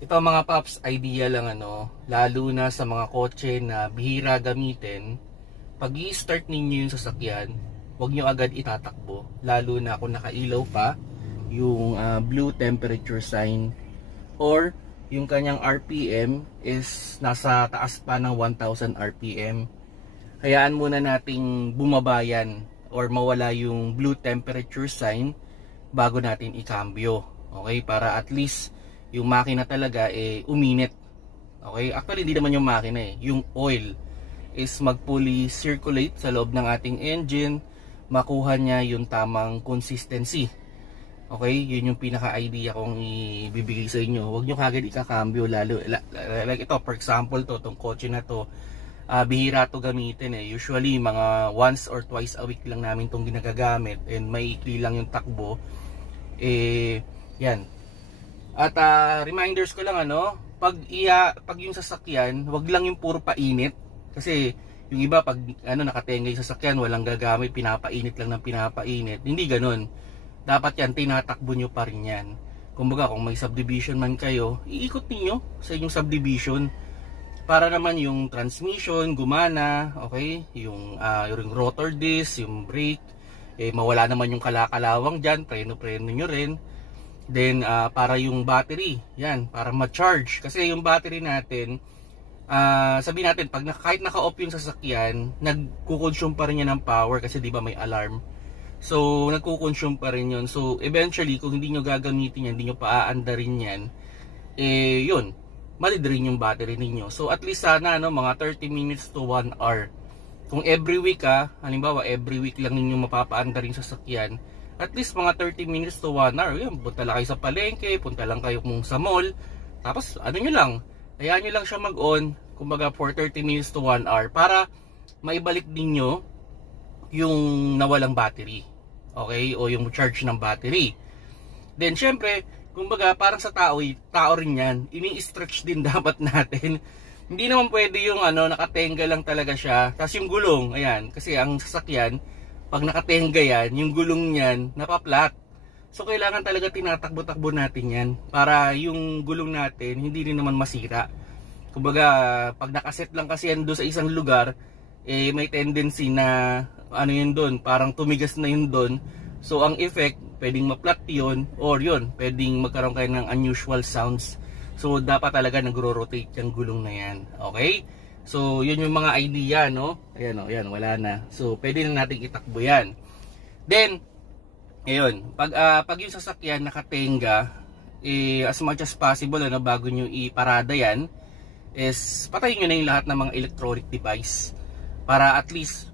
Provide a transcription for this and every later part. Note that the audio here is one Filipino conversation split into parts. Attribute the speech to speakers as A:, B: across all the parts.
A: Ito mga paps, idea lang ano, lalo na sa mga kotse na bihira gamitin. Pag i-start ninyo yung sasakyan, huwag nyo agad itatakbo. Lalo na kung nakailaw pa, yung ah, blue temperature sign or yung kanyang RPM is nasa taas pa ng 1000 RPM. Hayaan muna nating bumabayan or mawala yung blue temperature sign bago natin ikambyo. Okay? Para at least yung makina talaga eh uminit. Okay? Actually hindi naman yung makina eh, yung oil is magpuli circulate sa loob ng ating engine, makuha niya yung tamang consistency. Okay? Yun yung pinaka-idea kong ibibigay sa inyo. Huwag nyo kagad ikakambyo lalo. la- la- Like ito, for example to, tong kotse na to, ah, bihira to gamitin eh. Usually, mga once or twice a week lang namin tong ginagagamit and may ikli lang yung takbo. Eh, yan. At ah, reminders ko lang ano, pag iya, pag yung sasakyan, wag lang yung puro painit. Kasi yung iba pag ano nakatenga yung sasakyan, walang gagamit, pinapainit lang ng pinapainit. Hindi ganun. Dapat yan tinatakbo nyo pa rin yan. Kumbaga kung may subdivision man kayo, iikot niyo sa inyong subdivision para naman yung transmission gumana, okay? Yung ah, yung rotor disc, yung brake, eh mawala naman yung kalakalawang diyan, preno-preno nyo rin. Then ah, para yung battery, yan, para ma-charge kasi yung battery natin ah sabi natin pag naka, kahit naka-off yung sasakyan, nagko-consume pa rin yan ng power kasi 'di ba may alarm. So, nagko-consume pa rin yun. So, eventually, kung hindi nyo gagamitin yan, hindi nyo paaandarin yan, eh, yun, malidrain yung battery ninyo. So, at least sana, ano, mga 30 minutes to 1 hour. Kung every week, ah, halimbawa, every week lang ninyo mapapaandar yung sasakyan, at least mga 30 minutes to 1 hour, yun, punta lang kayo sa palengke, punta lang kayo kung sa mall, tapos, ano nyo lang, hayaan nyo lang siya mag-on, kumbaga, for 30 minutes to 1 hour, para maibalik ninyo yung nawalang battery. Okay? O yung charge ng battery. Then, syempre, kumbaga, parang sa tao, tao rin yan. Ini-stretch din dapat natin. Hindi naman pwede yung ano, nakatenga lang talaga siya. Tapos yung gulong, ayan. Kasi ang sasakyan, pag nakatenga yan, yung gulong niyan, napaplat. So, kailangan talaga tinatakbo-takbo natin yan. Para yung gulong natin, hindi rin naman masira. Kumbaga, pag nakaset lang kasi yan doon sa isang lugar, eh may tendency na ano yun doon, parang tumigas na yun doon. So ang effect, pwedeng maplat yun or yun, pwedeng magkaroon kayo ng unusual sounds. So dapat talaga nagro-rotate yung gulong na yan. Okay? So yun yung mga idea, no? Ayan o, ayan, wala na. So pwede na natin itakbo yan. Then, ayun, pag, ah, pag yung sasakyan nakatenga, eh, as much as possible, ano, bago nyo iparada yan, is patayin nyo na yung lahat ng mga electronic device para at least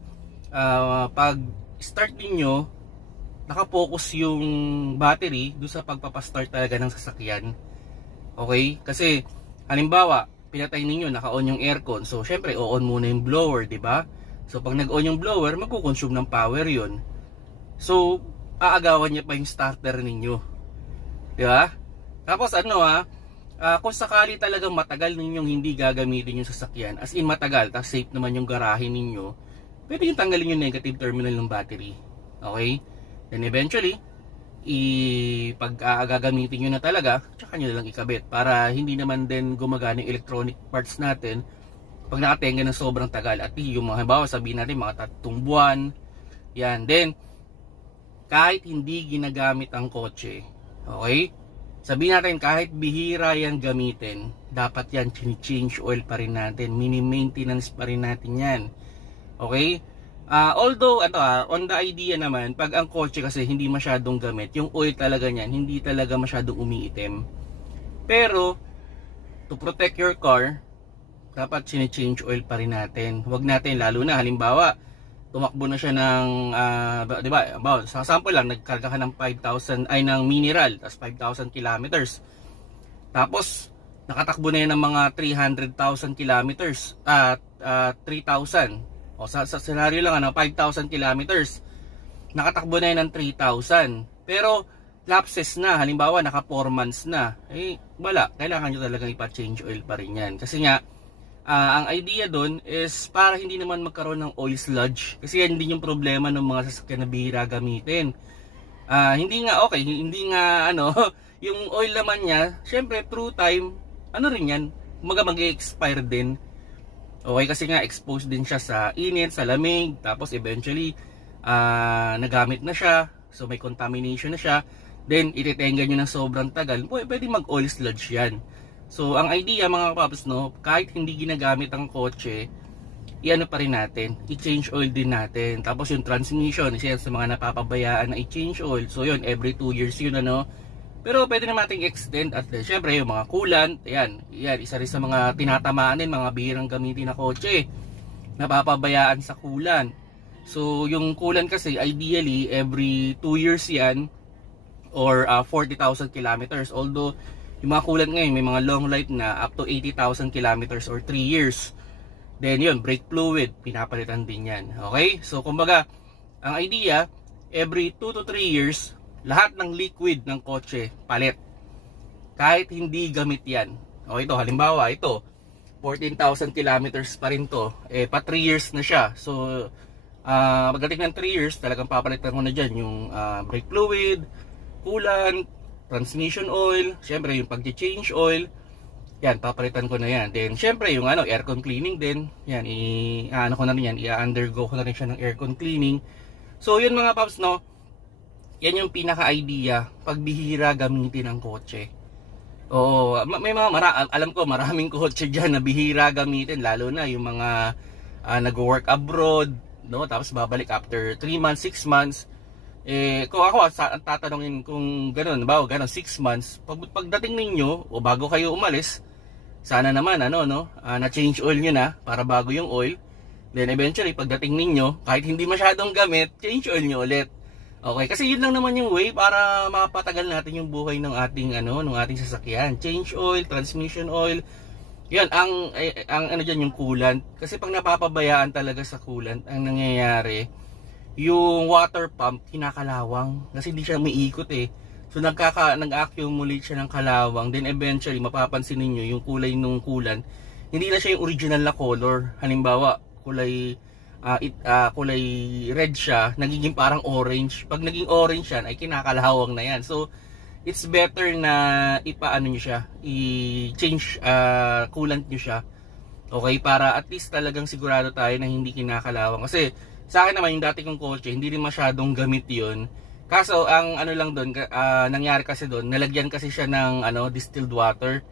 A: ah, pag start ninyo nakapokus yung battery do sa pagpapastart talaga ng sasakyan okay kasi halimbawa pinatay ninyo naka-on yung aircon. So syempre o-on muna yung blower di ba? So pag nag-on yung blower magko-consume ng power yon so aagawan niya pa yung starter ninyo. Di ba? Tapos ano ah Ah, kung sakali talagang matagal ninyong hindi gagamitin yung sasakyan, as in matagal, tapos safe naman yung garahe ninyo, pwede yung tanggalin yung negative terminal ng battery. Okay? Then eventually, i pag uh, gagamitin nyo na talaga, tsaka nyo lang ikabit para hindi naman din gumagana yung electronic parts natin pag nakatenga ng sobrang tagal. At yung mga halimbawa sabihin natin mga tatlong buwan, yan. Then, kahit hindi ginagamit ang kotse, okay? Sabihin natin kahit bihira yan gamitin, dapat yan change oil pa rin natin, mini maintenance pa rin natin yan. Okay? Ah, although ano ah, on the idea naman, pag ang kotse kasi hindi masyadong gamit, yung oil talaga niyan hindi talaga masyadong umiitim. Pero to protect your car, dapat sine-change oil pa rin natin. Huwag natin lalo na halimbawa, tumakbo na siya ng ba- 'di ba? About sa sample lang nagkarga ka ng 5,000 ay ng mineral, tas 5,000 kilometers. Tapos nakatakbo na yan ng mga 300,000 kilometers at ah, 3,000. O sa, sa scenario lang ano, 5,000 kilometers. Nakatakbo na yan ng 3,000. Pero lapses na, halimbawa naka 4 months na. Eh wala, kailangan nyo talagang ipa-change oil pa rin yan. Kasi nga Ah, ang idea doon is para hindi naman magkaroon ng oil sludge kasi yan din yung problema ng mga sasakyan na bihira gamitin. Ah, hindi nga okay, hindi nga ano, yung oil naman niya, syempre through time ano rin yan, mga mag-expire din. Okay, kasi nga exposed din siya sa init, sa lamig, tapos eventually ah, nagamit na siya, so may contamination na siya, then ititenga nyo ng sobrang tagal, pwede, mag-oil sludge yan. So, ang idea mga paps, no, kahit hindi ginagamit ang kotse, i-ano pa rin natin, i-change oil din natin. Tapos yung transmission, isa yan sa mga napapabayaan na i-change oil. So yun, every 2 years yun ano. Pero pwede naman nating extend at then, syempre yung mga coolant, ayan, yan, isa rin sa mga tinatamaan din, mga bihirang gamitin na kotse. Napapabayaan sa coolant. So yung coolant kasi, ideally, every 2 years yan, or ah, 40,000 kilometers. Although, yung mga coolant ngayon, may mga long life na up to 80,000 kilometers or 3 years. Then yun, brake fluid, pinapalitan din yan. Okay? So kumbaga, ang idea, every 2 to 3 years, lahat ng liquid ng kotse, palit. Kahit hindi gamit yan. O ito, halimbawa, ito, 14,000 kilometers pa rin to. Eh, pa 3 years na siya. So, ah pagdating ng 3 years, talagang papalitan ko na dyan yung ah, brake fluid, coolant, transmission oil, syempre yung pag-change oil, yan, papalitan ko na yan. Then, syempre, yung ano, aircon cleaning din. Yan, i, ano ko na rin yan, i-undergo ko na rin siya ng aircon cleaning. So, yun mga paps, no? Yan yung pinaka-idea, pagbihira gamitin ang kotse. Oo, ma- may mga, mara, alam ko, maraming kotse dyan na bihira gamitin, lalo na yung mga ah, nag-work abroad, no? Tapos babalik after 3 months, 6 months. Eh, kung ako, sa, tatanungin kung ganun, ba, ganun, 6 months, pag, pagdating ninyo, o bago kayo umalis, sana naman, ano, no, ah, na-change oil nyo na, para bago yung oil. Then eventually, pagdating ninyo, kahit hindi masyadong gamit, change oil nyo ulit. Okay, kasi yun lang naman yung way para mapatagal natin yung buhay ng ating, ano, ng ating sasakyan. Change oil, transmission oil, yan, ang, eh, ang ano dyan, yung coolant. Kasi pag napapabayaan talaga sa coolant, ang nangyayari, yung water pump kinakalawang kasi hindi siya umiikot eh. So nagkaka nag-accumulate siya ng kalawang then eventually mapapansin niyo yung kulay ng kulan hindi na siya yung original na color. Halimbawa, kulay ah, it, ah, kulay red siya, nagiging parang orange. Pag naging orange yan ay kinakalawang na yan. So it's better na ipaano niyo siya, i-change ah, coolant niyo siya. Okay, para at least talagang sigurado tayo na hindi kinakalawang kasi sa akin naman yung dati kong kotse, hindi rin masyadong gamit 'yon. Kaso ang ano lang doon, ah, nangyari kasi doon, nalagyan kasi siya ng ano, distilled water.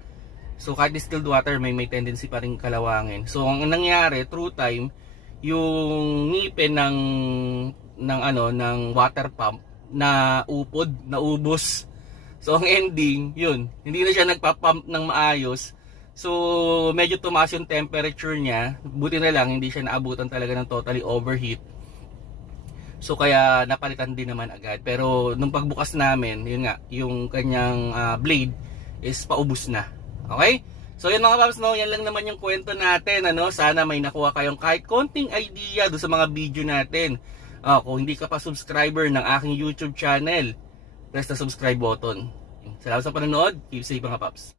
A: So kahit distilled water may may tendency pa rin kalawangin. So ang nangyari through time, yung ngipin ng ng ano ng water pump na upod, na. So ang ending, yun, hindi na siya nagpa-pump ng maayos. So, medyo tumaas yung temperature niya. Buti na lang, hindi siya naabutan talaga ng totally overheat. So, kaya napalitan din naman agad. Pero, nung pagbukas namin, yun nga, yung kanyang ah, blade is paubos na. Okay? So, yun mga paps, no? Yan lang naman yung kwento natin, ano? Sana may nakuha kayong kahit konting idea do sa mga video natin. Ah, kung hindi ka pa subscriber ng aking YouTube channel, press the subscribe button. Salamat sa panonood. Keep safe mga paps.